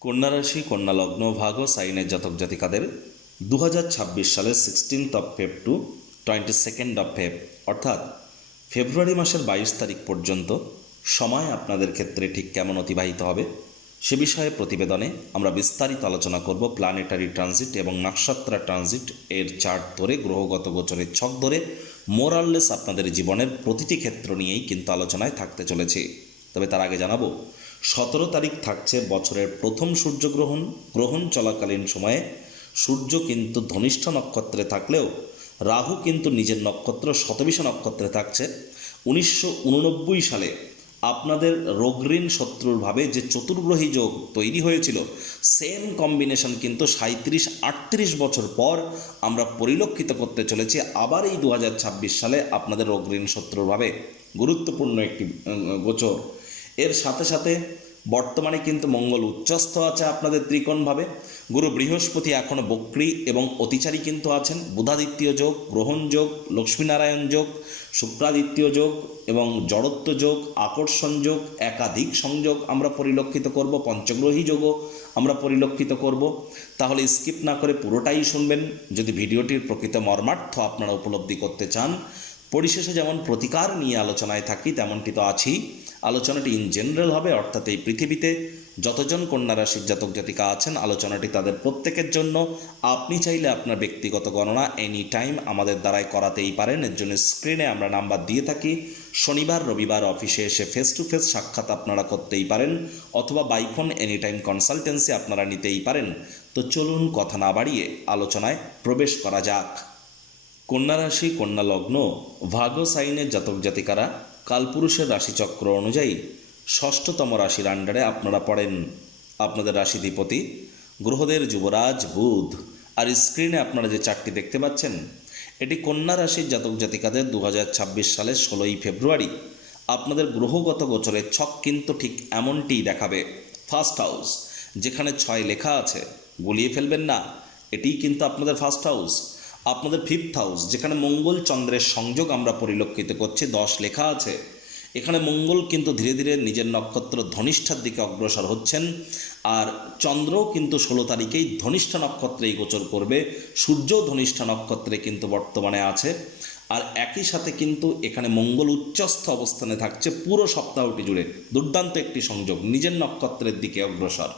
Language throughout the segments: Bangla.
কন্যা রাশি কন্যা লগ্ন ভাগ ও সাইনের জাতক জাতিকাদের দু হাজার ছাব্বিশ সালের sixteenth of Feb to twenty second of Feb অর্থাৎ ফেব্রুয়ারি মাসের বাইশ তারিখ পর্যন্ত সময় আপনাদের ক্ষেত্রে ঠিক কেমন অতিবাহিত হবে সে বিষয়ে প্রতিবেদনে আমরা বিস্তারিত আলোচনা করব প্ল্যানেটারি ট্রানজিট এবং নক্ষত্রা ট্রানজিট এর চার্ট ধরে, গ্রহগত গোচরের ছক ধরে মোরাললেস আপনাদের জীবনের প্রতিটি ক্ষেত্র নিয়েই কিন্তু আলোচনায় থাকতে চলেছে। তবে তার আগে জানাব সতেরো তারিখ থাকছে বছরের প্রথম সূর্যগ্রহণ। গ্রহণ চলাকালীন সময়ে সূর্য কিন্তু ধনিষ্ঠ নক্ষত্রে থাকলেও রাহু কিন্তু নিজের নক্ষত্র শতবিষ নক্ষত্রে থাকছে। উনিশশো উননব্বই সালে আপনাদের রোগঋণ শত্রুরভাবে যে চতুর্গ্রহী যোগ তৈরি হয়েছিল সেম কম্বিনেশন কিন্তু সাঁত্রিশ আটত্রিশ বছর পর আমরা পরিলক্ষিত করতে চলেছি আবার এই দু হাজার ছাব্বিশ সালে আপনাদের রোগঋণ শত্রুরভাবে গুরুত্বপূর্ণ একটি গোচর। এর সাথে সাথে বর্তমানে কিন্তু মঙ্গল উচ্চস্থ আছে আপনাদের ত্রিকোণভাবে। গুরু বৃহস্পতি এখনও বক্রী এবং অতিচারী কিন্তু আছেন। বুধাদিত্য যোগ, গ্রহণ যোগ, লক্ষ্মীনারায়ণ যোগ, শুক্রাদিত্য যোগ এবং জড়ত্ব যোগ, আকর্ষণ যোগ, একাধিক সংযোগ আমরা পরিলক্ষিত করব, পঞ্চগ্রহী যোগও আমরা পরিলক্ষিত করব। তাহলে স্কিপ না করে পুরোটাই শুনবেন। যদি ভিডিওটির প্রকৃত মর্মার্থ আপনারা উপলব্ধি করতে চান, পরিশেষে যেমন প্রতিকার নিয়ে আলোচনায় থাকি, তেমনটি তো আছেই। আলোচনাটি ইন জেনারেল হবে, অর্থাৎ এই পৃথিবীতে যতজন কন্যা রাশির জাতক জাতিকা আছেন, আলোচনাটি তাদের প্রত্যেকের জন্য। আপনি চাইলে আপনার ব্যক্তিগত গণনা এনি টাইম আমাদের দ্বারাই করাতেই পারেন। এর জন্য স্ক্রিনে আমরা নাম্বার দিয়ে থাকি। শনিবার, রবিবার অফিসে এসে ফেস টু ফেস সাক্ষাৎ আপনারা করতেই পারেন, অথবা বাইফোন এনি টাইম কনসালটেন্সি আপনারা নিতেই পারেন। তো চলুন কথা না বাড়িয়ে আলোচনায় প্রবেশ করা যাক। কন্যা রাশি, কন্যা লগ্ন ভাগ সাইনের জাতক জাতিকারা কালপুরুষের রাশিচক্র অনুযায়ী ষষ্ঠতম রাশির আন্ডারে আপনারা পড়েন। আপনাদের রাশিধিপতি গ্রহদের যুবরাজ বুধ। আর স্ক্রিনে আপনারা যে চারটি দেখতে পাচ্ছেন, এটি কন্যা রাশির জাতক জাতিকাদের দু হাজার ছাব্বিশ সালের ষোলোই ফেব্রুয়ারি। আপনাদের গ্রহগত গোচরের ছক কিন্তু ঠিক এমনটিই দেখাবে। ফার্স্ট হাউস যেখানে ছয় লেখা আছে, গুলিয়ে ফেলবেন না। এটিই কিন্তু আপনাদের ফার্স্ট হাউস আপনাদের ফিফথ হাউস যেখানে মঙ্গল চন্দ্রের সংযোগ আমরা পরিলক্ষিত করছি, দশ লেখা আছে। এখানে মঙ্গল কিন্তু ধীরে ধীরে নিজের নক্ষত্র ধনিষ্ঠার দিকে অগ্রসর হচ্ছেন, আর চন্দ্রও কিন্তু ষোলো তারিখেই ধনিষ্ঠা নক্ষত্রেই গোচর করবে, সূর্যও ধনিষ্ঠা নক্ষত্রে কিন্তু বর্তমানে আছে। আর একই সাথে কিন্তু এখানে মঙ্গল উচ্চস্থ অবস্থানে থাকছে পুরো সপ্তাহটি জুড়ে, দুর্দান্ত একটি সংযোগ, নিজের নক্ষত্রের দিকে অগ্রসর।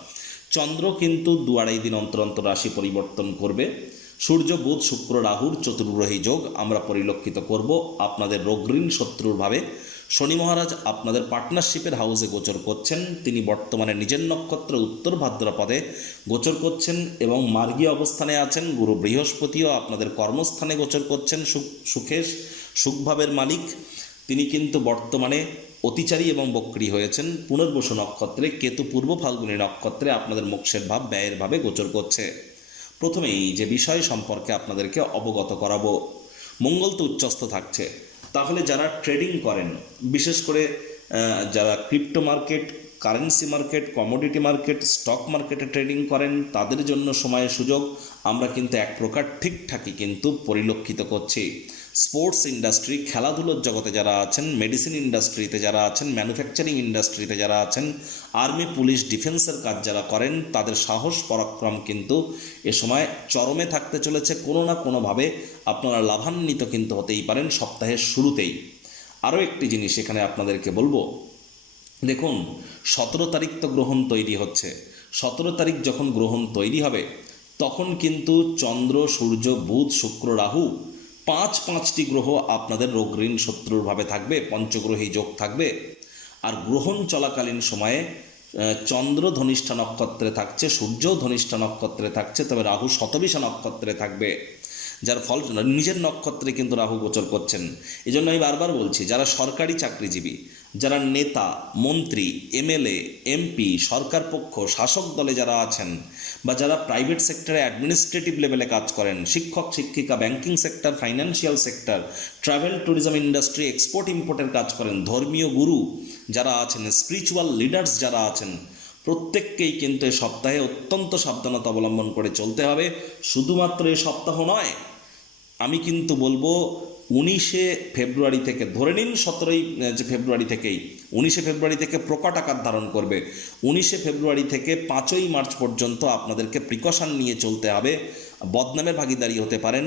চন্দ্র কিন্তু দু আড়াই দিন অন্তর অন্তর রাশি পরিবর্তন করবে সূর্য, বুধ, শুক্র রাহুর চতুর্গ্রহী যোগ আমরা পরিলক্ষিত করব আপনাদের রোগঋণ শত্রুরভাবে শনি মহারাজ আপনাদের পার্টনারশিপের হাউসে গোচর করছেন। তিনি বর্তমানে নিজের নক্ষত্র উত্তর ভাদ্রপদে গোচর করছেন এবং মার্গীয় অবস্থানে আছেন। গুরু বৃহস্পতিও আপনাদের কর্মস্থানে গোচর করছেন সুখ সুখেশ, সুখভাবের মালিক। তিনি কিন্তু বর্তমানে অতিচারী এবং বক্রী হয়েছেন। পুনর্বসু নক্ষত্রে কেতু পূর্ব ফাল্গুনী নক্ষত্রে আপনাদের মোক্ষের ভাব, ব্যয়ের ভাবে গোচর করছে। প্রথমেই যে বিষয় সম্পর্কে আপনাদেরকে অবগত করাবো, মঙ্গল তো উচ্চস্থ থাকছে। তাহলে যারা ট্রেডিং করেন, বিশেষ করে যারা crypto market currency market commodity market stock মার্কেটে ট্রেডিং করেন, তাদের জন্য সময়ের সুযোগ। আমরা কিন্তু এক প্রকার ঠিকঠাকই কিন্তু পরিলক্ষিত করছি। স্পোর্টস ইন্ডাস্ট্রি, খেলাধুলোর জগতে যারা আছেন মেডিসিন ইন্ডাস্ট্রিতে যারা আছেন ম্যানুফ্যাকচারিং ইন্ডাস্ট্রিতে যারা আছেন আর্মি পুলিশ ডিফেন্সের কাজ যারা করেন, তাদের সাহস, পরাক্রম কিন্তু এ সময় চরমে থাকতে চলেছে। কোনো না কোনোভাবে আপনারা লাভান্বিত কিন্তু হতেই পারেন সপ্তাহের শুরুতেই। আরও একটি জিনিস এখানে আপনাদেরকে বলব। দেখুন, সতেরো তারিখ তো গ্রহণ তৈরি হচ্ছে। সতেরো তারিখ যখন গ্রহণ তৈরি হবে, তখন কিন্তু চন্দ্র, সূর্য, বুধ, শুক্র, রাহু পাঁচ পাঁচটি গ্রহ আপনাদের রোগঋণ শত্রুরভাবে থাকবে, পঞ্চগ্রহী যোগ থাকবে। আর গ্রহণ চলাকালীন সময়ে চন্দ্র ধনিষ্ঠা নক্ষত্রে থাকছে, সূর্য ধনিষ্ঠা নক্ষত্রে থাকছে, তবে রাহু শতবিশা নক্ষত্রে থাকবে। যার ফল, নিজের নক্ষত্রে কিন্তু রাহু গোচর করছেন। এই জন্য আমি বারবার বলছি, যারা সরকারি চাকরিজীবী যারা নেতা, মন্ত্রী, এমএলএ, এমপি, সরকার পক্ষ, শাসক দলে যারা আছেন বা যারা প্রাইভেট সেক্টরে অ্যাডমিনিস্ট্রেটিভ লেভেলে কাজ করেন, শিক্ষক, শিক্ষিকা banking sector financial sector travel tourism industry export ইম্পোর্টের কাজ করেন, ধর্মীয় গুরু যারা আছেন স্পিরিচুয়াল লিডার্স যারা আছেন, প্রত্যেককেই কিন্তু এ সপ্তাহে অত্যন্ত সাবধানতা অবলম্বন করে চলতে হবে। শুধুমাত্র এ সপ্তাহ নয়, আমি কিন্তু বলব উনিশে ফেব্রুয়ারি থেকে, ধরে নিন সতেরোই যে ফেব্রুয়ারি থেকেই, উনিশে ফেব্রুয়ারি থেকে প্রকট আকার ধারণ করবে। উনিশে ফেব্রুয়ারি থেকে পাঁচই মার্চ পর্যন্ত আপনাদেরকে প্রিকশন নিয়ে চলতে হবে। বদনামের ভাগিদারি হতে পারেন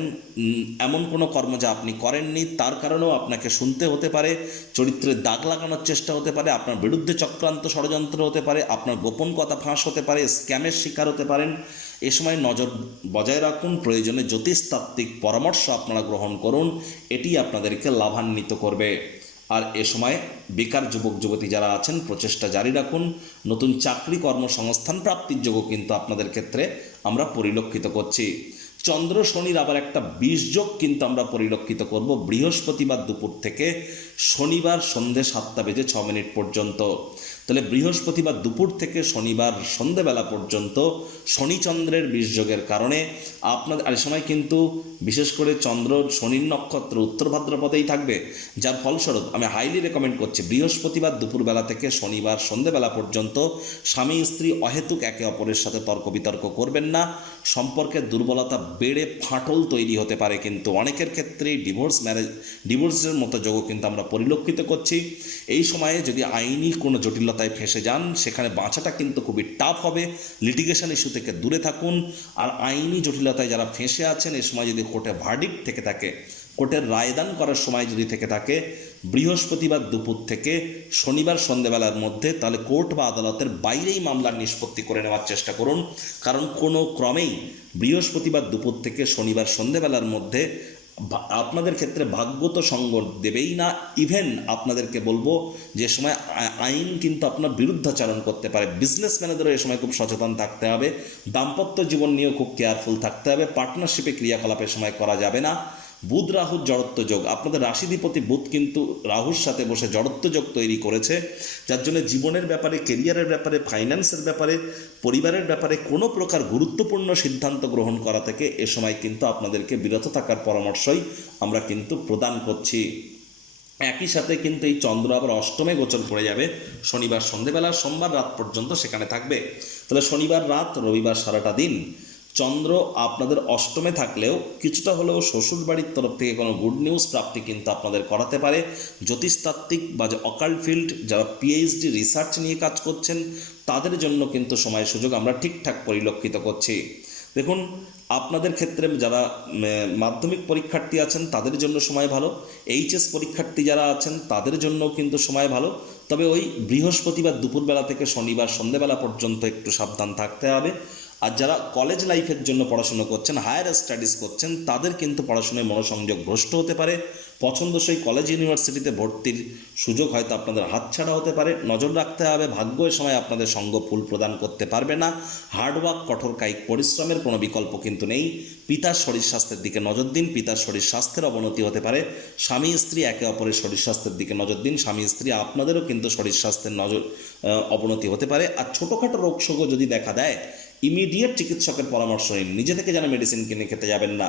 এমন কোনো কর্ম যা আপনি করেননি, তার কারণেও আপনাকে শুনতে হতে পারে। চরিত্রে দাগ লাগানোর চেষ্টা হতে পারে, আপনার বিরুদ্ধে চক্রান্ত ষড়যন্ত্র হতে পারে, আপনার গোপন কথা ফাঁস হতে পারে, স্ক্যামের শিকার হতে পারেন। এ সময় নজর বজায় রাখুন, প্রয়োজনে জ্যোতিষতাত্ত্বিক পরামর্শ আপনারা গ্রহণ করুন, এটি আপনাদেরকে লাভান্বিত করবে। আর এ সময় বেকার যুবক, যুবতী যারা আছেন, প্রচেষ্টা জারি রাখুন। নতুন চাকরি কর্মসংস্থান প্রাপ্তির যোগও কিন্তু আপনাদের ক্ষেত্রে আমরা পরিলক্ষিত করছি। চন্দ্র শনির আবার একটা বীজযোগ কিন্তু আমরা পরিলক্ষিত করব বৃহস্পতিবার দুপুর থেকে শনিবার সন্ধে সাতটা বেজে ছ মিনিট পর্যন্ত। তাহলে বৃহস্পতিবার দুপুর থেকে শনিবার সন্ধেবেলা পর্যন্ত শনিচন্দ্রের বীজযোগের কারণে আপনাদের, আর সময় কিন্তু বিশেষ করে চন্দ্র, শনির নক্ষত্র, উত্তর ভাদ্রপদেই থাকবে, যার ফলস্বরূপ আমি হাইলি রেকমেন্ড করছি বৃহস্পতিবার দুপুরবেলা থেকে শনিবার সন্ধেবেলা পর্যন্ত স্বামী, স্ত্রী অহেতুক একে অপরের সাথে তর্ক বিতর্ক করবেন না। সম্পর্কের দুর্বলতা বেড়ে ফাটল তৈরি হতে পারে কিন্তু অনেকের ক্ষেত্রেই ডিভোর্স ম্যারেজ ডিভোর্সের মতো যোগও কিন্তু আমরা পরিলক্ষিত করছি। এই সময়ে যদি আইনি কোনো জটিলতায় ফেসে যান, সেখানে বাঁচাটা কিন্তু খুবই টাফ হবে। লিটিগেশন ইস্যু থেকে দূরে থাকুন। আর আইনি জটিলতায় যারা ফেসে আছেন, এ সময় যদি কোর্টে ভার্ডিক্ট থেকে থাকে কোর্টের রায়দান করার সময় যদি থেকে থাকে, বৃহস্পতিবার দুপুর থেকে শনিবার সন্ধেবেলার মধ্যে তাহলে কোর্ট বা আদালতের বাইরেই মামলার নিষ্পত্তি করে নেওয়ার চেষ্টা করুন। কারণ কোনো ক্রমেই বৃহস্পতিবার দুপুর থেকে শনিবার সন্ধেবেলার মধ্যে আপনাদের ক্ষেত্রে ভাগ্য তো সঙ্গ দেবেই না। ইভেন আপনাদেরকে বলব যে সময় আইন কিন্তু আপনার বিরুদ্ধাচারণ করতে পারে। বিজনেসম্যানেদেরও এ সময় খুব সচেতন থাকতে হবে। দাম্পত্য জীবন নিয়েও খুব কেয়ারফুল থাকতে হবে। পার্টনারশিপে ক্রিয়াকলাপের সময় করা যাবে না। বুধ রাহুর জড়ত্ব যোগ। আপনাদের রাশিধিপতি বুধ কিন্তু রাহুর সাথে বসে জড়ত্ব যোগ তৈরি করেছে। যার জন্য জীবনের ব্যাপারে কেরিয়ারের ব্যাপারে ফাইন্যান্সের ব্যাপারে পরিবারের ব্যাপারে কোনো প্রকার গুরুত্বপূর্ণ সিদ্ধান্ত গ্রহণ করা থেকে এ সময় কিন্তু আপনাদেরকে বিরত থাকার পরামর্শই আমরা কিন্তু প্রদান করছি। একই সাথে কিন্তু এই চন্দ্র আবার অষ্টমে গোচর পড়ে যাবে। শনিবার সন্ধেবেলা, সোমবার রাত পর্যন্ত সেখানে থাকবে। তাহলে শনিবার রাত, রবিবার সারাটা দিন চন্দ্র আপনাদের অষ্টমে থাকলেও কিছুটা হলেও শ্বশুর বাড়ির তরফ থেকে কোনো গুড নিউজ প্রাপ্তি কিন্তু আপনাদের করাতে পারে। জ্যোতিষতাত্ত্বিক বা যে অকাল্ট ফিল্ড, যারা পিএইচডি রিসার্চ নিয়ে কাজ করছেন তাদের জন্য কিন্তু সময় সুযোগ আমরা ঠিকঠাক পরিলক্ষিত করছি। দেখুন, আপনাদের ক্ষেত্রে যারা মাধ্যমিক পরীক্ষার্থী আছেন, তাদের জন্য সময় ভালো। এইচএস পরীক্ষার্থী যারা আছেন, তাদের জন্য কিন্তু সময় ভালো। তবে ওই বৃহস্পতিবার দুপুরবেলা থেকে শনিবার সন্ধেবেলা পর্যন্ত একটু সাবধান থাকতে হবে। আর যারা কলেজ লাইফের জন্য পড়াশুনো করছেন, হায়ার স্টাডিজ করছেন, তাদের কিন্তু পড়াশোনায় মনোসংযোগ ভ্রষ্ট হতে পারে। পছন্দসই কলেজ ইউনিভার্সিটিতে ভর্তির সুযোগ হয়তো আপনাদের হাতছাড়া হতে পারে। নজর রাখতে হবে, ভাগ্য সময় আপনাদের সঙ্গ ফুল প্রদান করতে পারবে না। হার্ডওয়ার্ক কঠোর কায়িক পরিশ্রমের কোনো বিকল্প কিন্তু নেই। পিতার শরীর স্বাস্থ্যের দিকে নজর দিন, পিতার শরীর স্বাস্থ্যের অবনতি হতে পারে। স্বামী, স্ত্রী, একে অপরের শরীর স্বাস্থ্যের দিকে নজর দিন, স্বামী, স্ত্রী আপনাদেরও কিন্তু শরীর স্বাস্থ্যের নজর অবনতি হতে পারে। আর ছোটোখাটো রোগশোকও যদি দেখা দেয় ইমিডিয়েট চিকিৎসকের পরামর্শ নিন। নিজে থেকে যেন মেডিসিন কিনে খেতে যাবেন না।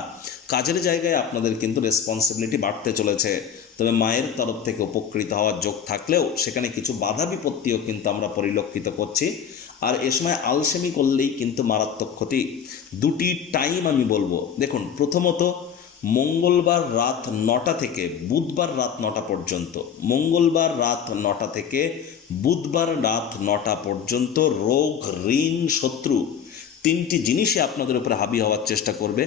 কাজের জায়গায় আপনাদের কিন্তু রেসপন্সিবিলিটি বাড়তে চলেছে। তবে মায়ের তরফ থেকে উপকৃত হওয়ার যোগ থাকলেও সেখানে কিছু বাধা বিপত্তিও কিন্তু আমরা পরিলক্ষিত করছি। আর এ সময় আলসেমি করলেই কিন্তু মারাত্মক ক্ষতি। দুটি টাইম আমি বলব। দেখুন, প্রথমত, মঙ্গলবার রাত নটা থেকে বুধবার রাত নটা পর্যন্ত, মঙ্গলবার রাত নটা থেকে বুধবার রাত নটা পর্যন্ত রোগ, ঋণ, শত্রু তিনটি জিনিসই আপনাদের উপরে হাবি হওয়ার চেষ্টা করবে।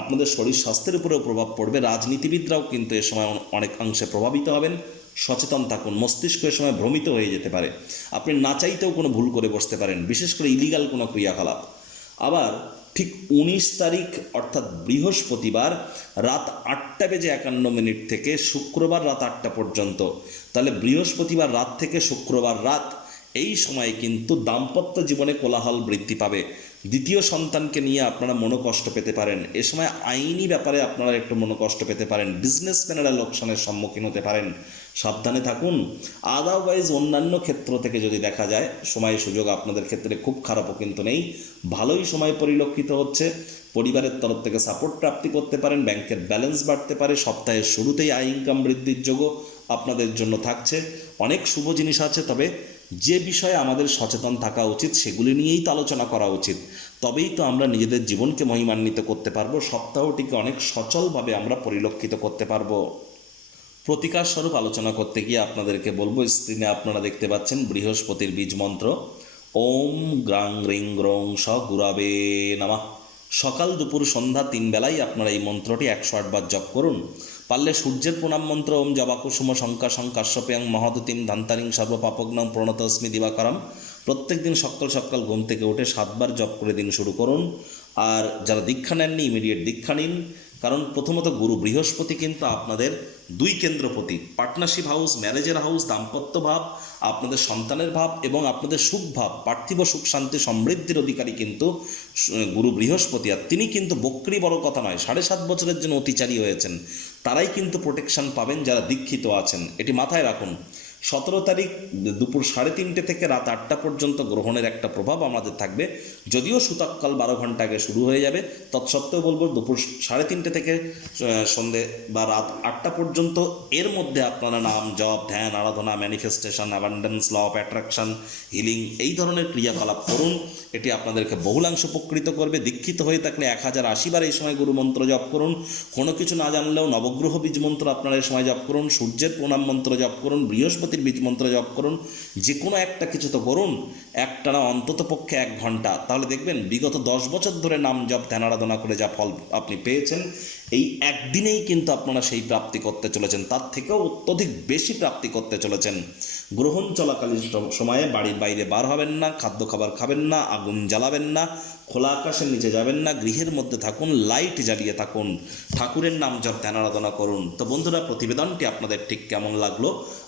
আপনাদের শরীর স্বাস্থ্যের উপরেও প্রভাব পড়বে। রাজনীতিবিদরাও কিন্তু এ সময় অনেক অংশে প্রভাবিত হবেন। সচেতন থাকুন, মস্তিষ্ক এ সময় ভ্রমিত হয়ে যেতে পারে। আপনি না চাইতেও কোনো ভুল করে বসতে পারেন, বিশেষ করে ইলিগাল কোনো ক্রিয়াকলাপ। আবার ঠিক উনিশ তারিখ, অর্থাৎ বৃহস্পতিবার, রাত আটটা বেজে একান্ন মিনিট থেকে শুক্রবার রাত আটটা পর্যন্ত। তাহলে বৃহস্পতিবার রাত থেকে শুক্রবার রাত এই সময়ে কিন্তু দাম্পত্য জীবনে কোলাহল বৃদ্ধি পাবে। দ্বিতীয় সন্তানকে নিয়ে আপনারা মনোকষ্ট পেতে পারেন। এ সময় আইনি ব্যাপারে আপনারা একটু মনোকষ্ট পেতে পারেন। বিজনেসম্যানেরা লোকসানের সম্মুখীন হতে পারেন। সাবধানে থাকুন। আদারওয়াইজ অন্যান্য ক্ষেত্র থেকে যদি দেখা যায় সময় সুযোগ আপনাদের ক্ষেত্রে খুব খারাপও কিন্তু নেই। ভালোই সময় পরিলক্ষিত হচ্ছে। পরিবারের তরফ থেকে সাপোর্ট প্রাপ্তি করতে পারেন। ব্যাংকের ব্যালেন্স বাড়তে পারে। সপ্তাহের শুরুতেই আয় ইনকাম বৃদ্ধির যোগও আপনাদের জন্য থাকছে। অনেক শুভ জিনিস আছে, তবে যে বিষয়ে আমাদের সচেতন থাকা উচিত, সেগুলি নিয়েই তো আলোচনা করা উচিত। তবেই তো আমরা নিজেদের জীবনকে মহিমান্বিত করতে পারব, সপ্তাহটিকে অনেক সচলভাবে আমরা পরিলক্ষিত করতে পারব। প্রতিকার স্বরূপ আলোচনা করতে গিয়ে আপনাদেরকে বলব, স্ক্রিনে আপনারা দেখতে পাচ্ছেন বৃহস্পতির বীজ মন্ত্র। ওম গ্রাং রিং গ্রং স গুরাবে নামা। সকাল দুপুর সন্ধ্যা তিন বেলায় আপনারা এই মন্ত্রটি একশো আটবার জপ করুন। পারলে সূর্যের প্রণাম মন্ত্র ওম জবাকুসুম শঙ্কা শঙ্কাশ্যপ্যাং মহদতিম ধান্তারিং সর্বপাপগ্নম প্রণতস্মি দিবাকরম। প্রত্যেক দিন সকাল সকাল ঘুম থেকে উঠে সাতবার জপ করে দিন শুরু করুন। আর যারা দীক্ষা নেননি ইমিডিয়েট দীক্ষা নিন। কারণ প্রথমত গুরু বৃহস্পতি কিন্তু আপনাদের দুই কেন্দ্রপতি। পার্টনারশিপ হাউস ম্যারেজের হাউস, দাম্পত্য ভাব। আপনাদের সন্তানের ভাব এবং আপনাদের সুখ ভাব, পার্থিব সুখ, শান্তি, সমৃদ্ধির অধিকারী কিন্তু গুরু বৃহস্পতি। আর তিনি কিন্তু বক্রি বড় কথা নয়, সাড়ে সাত বছরের জন্য অতিচারী হয়েছেন, তারাই কিন্তু প্রোটেকশন পাবেন যারা দীক্ষিত আছেন। এটি মাথায় রাখুন। সতেরো তারিখ দুপুর সাড়ে তিনটে থেকে রাত আটটা পর্যন্ত গ্রহণের একটা প্রভাব আমাদের থাকবে। যদিও সুতাক্কাল বারো ঘণ্টা আগে শুরু হয়ে যাবে, তৎসত্ত্বেও বলব দুপুর সাড়ে তিনটে থেকে সন্ধে বা রাত আটটা পর্যন্ত এর মধ্যে আপনারা নাম, জপ, ধ্যান, আরাধনা manifestation abundance law of attraction healing এই ধরনের ক্রিয়াকলাপ করুন। এটি আপনাদেরকে বহুলাংশ উপকৃত করবে। দীক্ষিত হয়ে থাকলে এক হাজার আশিবার এই সময় গুরু মন্ত্র জপ করুন। কোনো কিছু না জানলেও নবগ্রহ বীজ মন্ত্র আপনারা এই সময় জপ করুন। সূর্যের প্রণাম মন্ত্র জপ করুন। বৃহস্পতির বীজ মন্ত্র জপ করুন যে কোনো একটা কিছু তো করুন, একটানা অন্তত পক্ষে এক ঘণ্টা। তাহলে দেখবেন বিগত দশ বছর ধরে নাম জপ, ধ্যান আরাধনা করে যা ফল আপনি পেয়েছেন, এই একদিনেই কিন্তু আপনারা সেই প্রাপ্তি করতে চলেছেন। তার থেকেও অত্যধিক বেশি প্রাপ্তি করতে চলেছেন। গ্রহণ চলাকালীন সম- সময়ে বাড়ির বাইরে বার হবেন না, খাদ্য খাবার খাবেন না, আগুন জ্বালাবেন না, খোলা আকাশের নিচে যাবেন না, গৃহের মধ্যে থাকুন, লাইট জ্বালিয়ে থাকুন, ঠাকুরের নাম জপ, ধ্যান আরাধনা করুন। তো বন্ধুরা, প্রতিবেদনটি আপনাদের ঠিক কেমন লাগল?